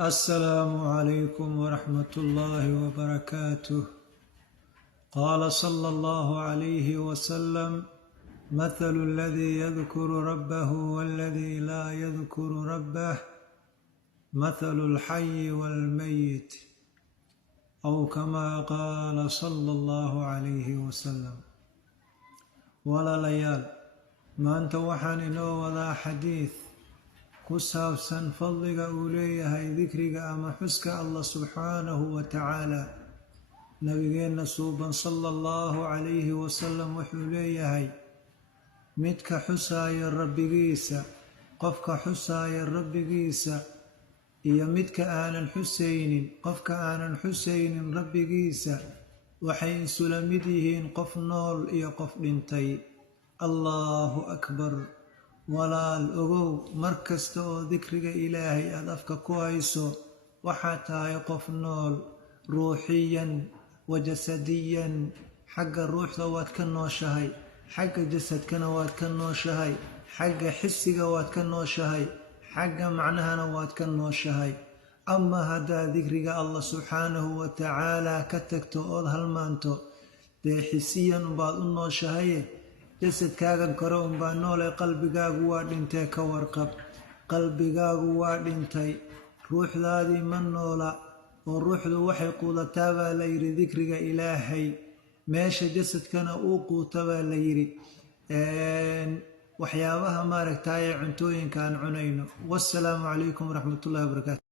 السلام عليكم ورحمة الله وبركاته. قال صلى الله عليه وسلم: مثل الذي يذكر ربه والذي لا يذكر ربه مثل الحي والميت، أو كما قال صلى الله عليه وسلم. walaalayaal, maanta waxaan inoo wadaa xadiid ku saabsan fadliga uu leeyahay dikriga ama xuska Allah subxaanahu wa tacaala. nabigeenna suuban sala allahu calayhi wasalam wuxuu leeyahay: midka xusaaya rabbigiisa, qofka xusaaya rabbigiisa, iyo midka aanan xusaynin, qofka aanan xusaynin rabbigiisa, waxay isula mid yihiin qof nool iyo qof dhintay. Allahu akbar. walaal ogow, mar kasta oo dikriga ilaahay aad afka ku hayso waxaad tahay qof nool, ruuxiyan wa jasadiyan. xagga ruuxda waad ka nooshahay, xagga jasadkana waad ka nooshahay, xagga xisiga waad ka nooshahay, xagga macnahana waad ka nooshahay. ama haddaad dikriga Allah subxaanahu wa tacaala ka tagto ood halmaanto, dee xisiyan unbaad u nooshahaye jasadkaagan kore unbaa noole, qalbigaagu waa dhintee ka warqab. qalbigaagu waa dhintay, ruuxdaadii ma noola, oo ruuxdu waxay quudataa baa la yidhi dikriga ilaahay, meesha jasadkana uu quuta baa la yidhi waxyaabaha maaragtaaye cuntooyinka aan cunayno. wassalaamu calaykum waraxmatullahi wabarakaatu.